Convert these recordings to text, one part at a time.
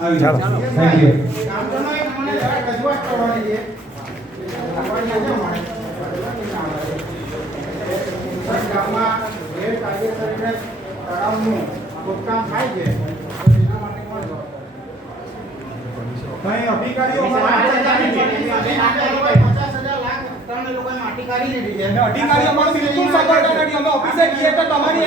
Thank you. ગામમાં ગેરકાયદેસર રીતે તળાવનું ખોદકામ થાય છે કઈ અધિકારીઓ અધિકારીઓ અમારું બિલકુલ સપોર્ટ નથી. અમે ઓફિસે ગઈએ તો તમારી એ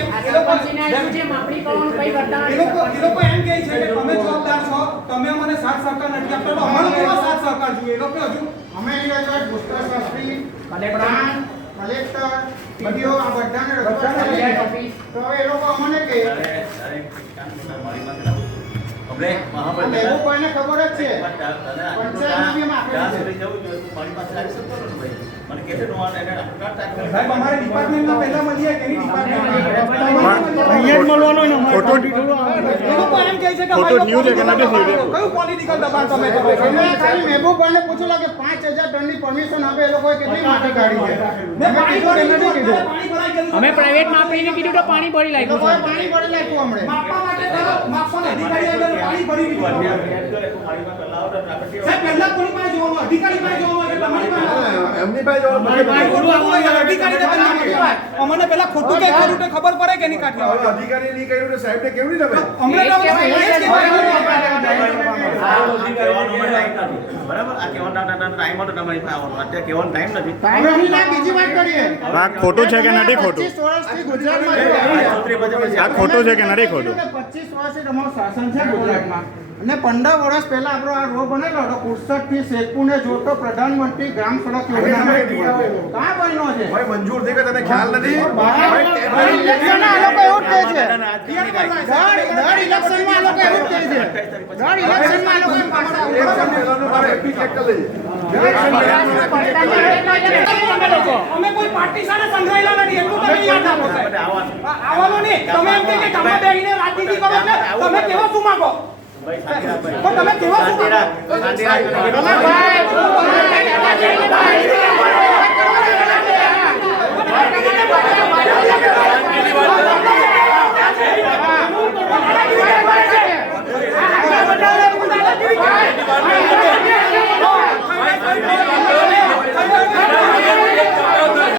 લોકો એમ કહે છે કે તમે જવાબદાર છો, તમે અમને સાથ સહકાર નથી આપતા, તો અમારો કેવો સાથ સહકાર જોઈએ? એ લોકો હજુ અમે ભૂસ્તરશાસ્ત્રી, કલેક્ટર, ટીડીઓ આ બધાને રજૂઆત કરી તો હવે એ લોકો અમને કહે કોઈને ખબર જ છે પંચાયતમાં બી સાહેબ અમારે ડિપાર્ટમેન્ટમાં પહેલા મળીએ કે પોલિટિકલ દબાણ તમે ખાલી મહેબૂબભાઈને પૂછેલા કે 5000 ટનની પરમિશન આપે એ લોકોએ કેટલી માટી કાઢી છે? અમે પ્રાઇવેટમાં આપીને કીધું તો પાણી ભરી લાગ્યું છે. પાણી ભરી લાગ્યું હમણે માપવા માટે માપવાના અધિકારી આગળ પાણી ભરી દીધું સાહેબ. પહેલા કોની પાસે જોવાનું? અધિકારી પાસે જોવાનું કે તમારી પાસે? એમની પાસે જોવાનું. અધિકારીને પહેલા અમને પહેલા ખોટું કે ખરું તે ખબર પડે કે નહીં કાઢી અધિકારી નહીં કર્યું તો સાહેબને કેવું નહીં તમે અમને તો બરાબર આ કેવાનો ટાઈમ હતો તમારી પાસે આવવાનો, અત્યારે કેવાનો ટાઈમ નથી. બીજી વાત કરીએ આ ખોટું છે કે નથી ખોટું? 25 વર્ષથી ગુજરાતમાં આ ખોટું છે કે નથી ખોટું? 25 વર્ષથી તમારું શાસન છે ગુજરાતમાં અને 15 વર્ષ પહેલા આપણો આ રોડ બનેલો હતો 61 થી શેખપુરને જોડતો પ્રધાનમંત્રી ગ્રામ સડક યોજના કાં બન્યો છે? ભાઈ મંજૂર થઈ ગયો, તને ખ્યાલ નથી? ઇલેક્શન આ લોકો એવું જ કહે છે. દર ઇલેક્શનમાં આ લોકો એવું જ કહે છે. દર ઇલેક્શનમાં આ લોકો એમ પાછળ અમે કોઈ પાર્ટી સાથે સંકળાયેલા નથી એટલું તમે યાદ રાખો સાહેબ. આવવાનું નહીં. તમે એમ કે તમે બેહીને રાજનીતિ કરો એટલે તમે કેવો શું માંગો? તમે કેવો શું માંગો?